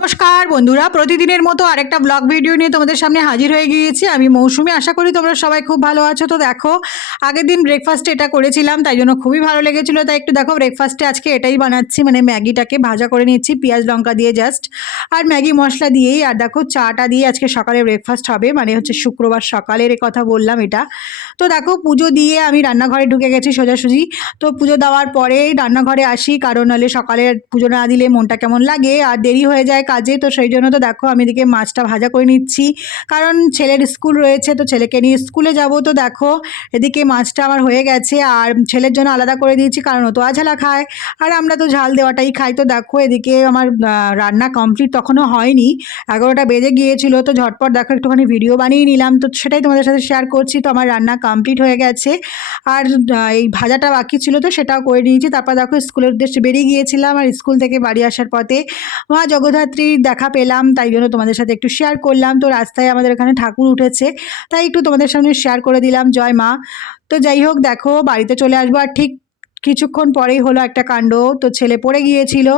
নমস্কার বন্ধুরা, প্রতিদিনের মতো আরেকটা ব্লগ ভিডিও নিয়ে তোমাদের সামনে হাজির হয়ে গিয়েছি। আমি মৌসুমি, আশা করি তোমরা সবাই খুব ভালো আছো। তো দেখো, আগের দিন ব্রেকফাস্টে এটা করেছিলাম, তাই জন্য খুবই ভালো লেগেছিলো। তাই একটু দেখো ব্রেকফাস্টে আজকে এটাই বানাচ্ছি মানে ম্যাগিটাকে ভাজা করে নিচ্ছি, পেঁয়াজ লঙ্কা দিয়ে জাস্ট আর ম্যাগি মশলা দিয়েই, আর দেখো, চাটা দিয়ে আজকে সকালে ব্রেকফাস্ট হবে মানে হচ্ছে শুক্রবার সকালের কথা বললাম এটা। তো দেখো, পুজো দিয়ে আমি রান্নাঘরে ঢুকে গেছি সোজাসুজি। তো পুজো দেওয়ার পরেই রান্নাঘরে আসি, কারণ নাহলে সকালে পুজো না দিলে মনটা কেমন লাগে, আর দেরি হয়ে যায় কাজে, তো সেই জন্য তো দেখো আমি এদিকে মাছটা ভাজা করে নিচ্ছি। কারণ ছেলের স্কুল রয়েছে, তো ছেলেকে নিয়ে স্কুলে যাব, তো দেখো এদিকে মাছটা আমার হয়ে গেছে। আর ছেলের জন্য আলাদা করে দিয়েছি, কারণ ও তো আঝালা খায়। আর আমরা তো ঝাল দেওয়াটাই খাই। তো দেখো এদিকে আমার রান্না কমপ্লিট তখনও হয়নি। এগারোটা বেজে গিয়েছিল, তো ঝটপট দেখো একটুখানি ভিডিও বানিয়ে নিলাম। তো সেটাই তোমাদের সাথে শেয়ার করছি, তো আমার রান্না কমপ্লিট হয়ে গেছে। আর এই ভাজাটা বাকি ছিল, তো সেটাও করে নিয়েছি। তারপর দেখো স্কুলের উদ্দেশ্যে বেরিয়ে গিয়েছিলাম। আর স্কুল থেকে বাড়ি আসার পথে মা জগদ্ধাত্রীর দেখা পেলাম, তাই জন্য তোমাদের সাথে একটু শেয়ার করলাম। তো রাস্তায় আমাদের এখানে ঠাকুর উঠেছে, তাই একটু তোমাদের সামনে শেয়ার করে দিলাম। জয় মা। তো যাই হোক, দেখো, বাড়িতে চলে আসব। আর ঠিক কিছুক্ষণ পরেই হলো একটা কাণ্ড। তো ছেলে পড়ে গিয়েছিল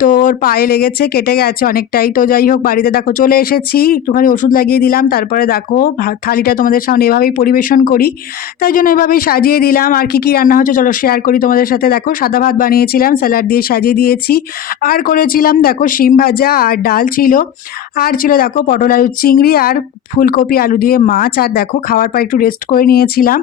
তো ওর পায়ে লেগেছে, কেটে গেছে অনেকটাই। তো যাই হোক, বাড়িতে দেখো চলে এসেছি, একটুখানি ওষুধ লাগিয়ে দিলাম, তারপরে দেখো থালিটা তোমাদের সামনে এভাবেই পরিবেশন করি। তাই জন্য এভাবেই সাজিয়ে দিলাম। আর কি কি রান্না হচ্ছে চলো শেয়ার করি তোমাদের সাথে। দেখো, সাদা ভাত বানিয়েছিলাম, স্যালাড দিয়ে সাজিয়ে দিয়েছি। আর করেছিলাম দেখো শিম ভাজা আর ডাল ছিল। আর ছিল দেখো পটল আলু চিংড়ি আর ফুলকপি আলু দিয়ে মাছ। আর দেখো খাওয়ার পর একটু রেস্ট করে নিয়েছিলাম।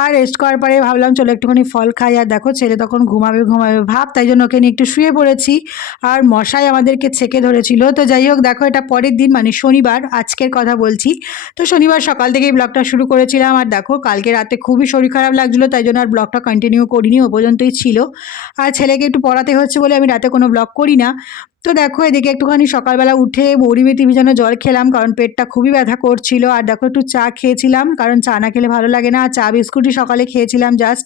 আর রেস্ট করার পরে ভাবলাম চলো একটুখানি ফল খাই। আর দেখো ছেলে তখন ঘুমাবে ঘুমাবে, ভাব, তাই জন্য ওকে নিয়ে একটু শুয়ে পড়েছি। আর মশাই আমাদেরকে ছেঁকে ধরেছিল। তো যাই হোক, দেখো এটা পরের দিন মানে শনিবার, আজকের কথা বলছি। তো শনিবার সকাল থেকেই ব্লগটা শুরু করেছিলাম। আর দেখো, কালকে রাতে খুবই শরীর খারাপ লাগছিল, তাই জন্য আর ব্লগটা কন্টিনিউ করিনি, ও পর্যন্তই ছিল। আর ছেলেকে একটু পড়াতে হচ্ছে বলে আমি রাতে কোনো ব্লগ করি না। তো দেখো, এদিকে একটুখানি সকালবেলা উঠে বৌরি মেথি ভিজানো জল খেলাম, কারণ পেটটা খুবই ব্যথা করছিল। আর দেখো, একটু চা খেয়েছিলাম, কারণ চা না খেলে ভালো লাগে না। আর চা বিস্কুটই সকালে খেয়েছিলাম জাস্ট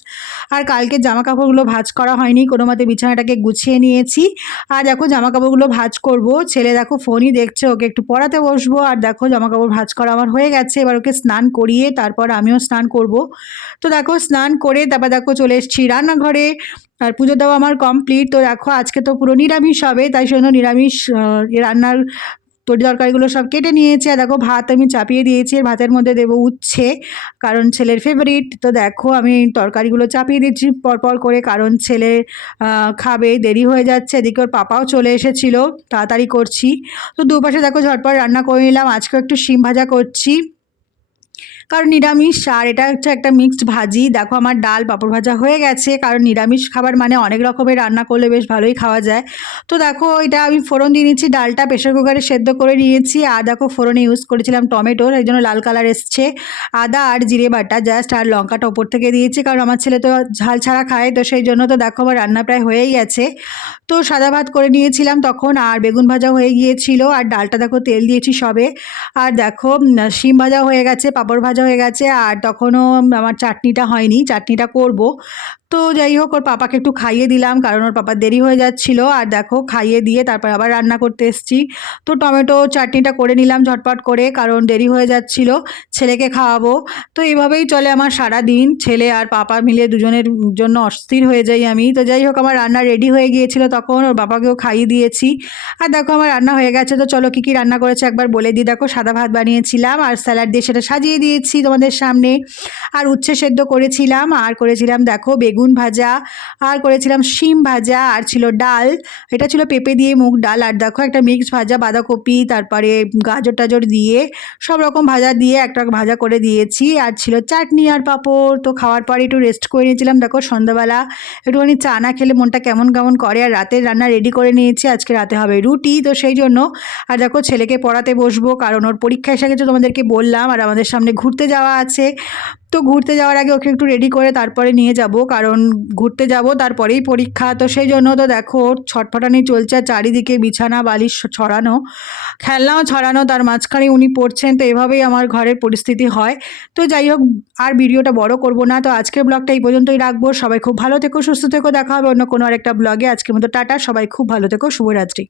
আর কালকে জামা কাপড়গুলো ভাঁজ করা হয়নি, কোনো মতে বিছানাটাকে গুছিয়ে নিয়েছি। আর দেখো জামা কাপড়গুলো ভাঁজ করব। ছেলে দেখো, ফোনই দেখছে, ওকে একটু পড়াতে বসবো। আর দেখো জামা কাপড় ভাঁজ করা আমার হয়ে গেছে, এবার ওকে স্নান করিয়ে তারপর আমিও স্নান করব। তো দেখো, স্নান করে তারপর দেখো, চলে এসেছি রান্নাঘরে। আর পুজো দেওয়া আমার কমপ্লিট তো দেখো, আজকে তো পুরো নিরামিষ হবে, তাই জন্য নিরামিষ রান্নার তরি তরকারিগুলো সব কেটে নিয়েছি। আর দেখো, ভাত আমি চাপিয়ে দিয়েছি আর ভাতের মধ্যে দেবো উচ্ছে, কারণ ছেলের ফেভারিট তো দেখো, আমি তরকারিগুলো চাপিয়ে দিচ্ছি পরপর করে, কারণ ছেলে খাবে, দেরি হয়ে যাচ্ছে, এদিকে ওর পাপাও চলে এসেছিল, তাড়াতাড়ি করছি। তো দুপাশে দেখো, ঝটপট রান্না করে নিলাম। আজকেও একটু শিম ভাজা করছি। কারণ নিরামিষ আর এটা হচ্ছে একটা মিক্সড ভাজি। দেখো আমার ডাল পাঁপড় ভাজা হয়ে গেছে, কারণ নিরামিষ খাবার মানে অনেক রকমের রান্না করলে বেশ ভালোই খাওয়া যায়। তো দেখো এটা আমি ফোড়ন দিয়ে নিচ্ছি ডালটা প্রেশার কুকারে সেদ্ধ করে নিয়েছি। আর দেখো ফোড়নে ইউজ করেছিলাম টমেটোর এই জন্য লাল কালার এসছে। আদা আর জিরে বাটা জাস্ট আর লঙ্কাটা ওপর থেকে দিয়েছি, কারণ আমার ছেলে তো ঝাল ছাড়া খায়, তো সেই জন্য তো দেখো আমার রান্না প্রায় হয়েই গেছে। তো সাদা ভাত করে নিয়েছিলাম তখন, আর বেগুন ভাজা হয়ে গিয়েছিল, আর ডালটা দেখো তেল দিয়েছি সবে। আর দেখো শিম ভাজা হয়ে গেছে, পাঁপড় ভাজা হয়ে গেছে আর তখনও আমার চাটনিটা হয়নি, চাটনিটা করব। তো যাই হোক, ওর পাপাকে একটু খাইয়ে দিলাম কারণ ওর পাপার দেরি হয়ে যাচ্ছিল। আর দেখো, খাইয়ে দিয়ে তারপর আবার রান্না করতে এসেছি। তো টমেটো চাটনিটা করে নিলাম ঝটপট করে কারণ দেরি হয়ে যাচ্ছিল, ছেলেকে খাওয়াবো। তো এইভাবেই চলে আমার সারা দিন ছেলে আর পাপা মিলে দুজনের জন্য অস্থির হয়ে যাই আমি। তো যাই হোক, আমার রান্না রেডি হয়ে গিয়েছিল তখন, ওর বাবাকেও খাইয়ে দিয়েছি। আর দেখো, আমার রান্না হয়ে গেছে। তো চলো, কী কী রান্না করেছে একবার বলে দিই। দেখো, সাদা ভাত বানিয়েছিলাম আর স্যালাড দিয়ে সেটা সাজিয়ে দিয়েছি। তোমাদের সামনে। আর উচ্ছে সেদ্ধ করেছিলাম, আর করেছিলাম দেখো বেগুন ভাজা, আর করেছিলাম শিম ভাজা, আর ছিল ডাল। এটা ছিল পেঁপে দিয়ে মুগ ডাল, আর দেখো একটা মিক্স ভাজা, বাঁধাকপি, তারপরে গাজর টাজর দিয়ে সব রকম ভাজা দিয়ে একটা ভাজা করে দিয়েছি। আর ছিল চাটনি আর পাঁপড়, তো খাওয়ার পরে একটু রেস্ট করে নিয়েছিলাম। দেখো সন্ধ্যাবেলা একটুখানি চা না খেলে মনটা কেমন কেমন করে, আর রাতের রান্না রেডি করে নিয়েছি, আজকে রাতে হবে রুটি, তো সেই জন্য। আর দেখো ছেলেকে পড়াতে বসবো, কারণ ওর পরীক্ষা এসে গেছে তোমাদেরকে বললাম, আর আমাদের সামনে ঘুরতে যাওয়া আছে। তো ঘুরতে যাওয়ার আগে ওকে একটু রেডি করে তারপরে নিয়ে যাব, কারণ ঘুরতে যাব তারপরেই পরীক্ষা। তো সেই জন্য তো দেখো, ছটফটানি চলছে চারিদিকে বিছানা, বালিশ ছড়ানো। খেলনাও ছড়ানো, তার মাঝখানে উনি পড়ছেন, তো এভাবেই আমার ঘরের পরিস্থিতি হয়। তো যাই হোক, আর ভিডিওটা বড় করব না, তো আজকের ব্লগটা এই পর্যন্তই রাখব। সবাই খুব ভালো থেকো, সুস্থ থেকো, দেখা হবে অন্য কোনো আরেকটা ব্লগে আজকের মতো টাটা, সবাই খুব ভালো থেকো, শুভরাত্রি।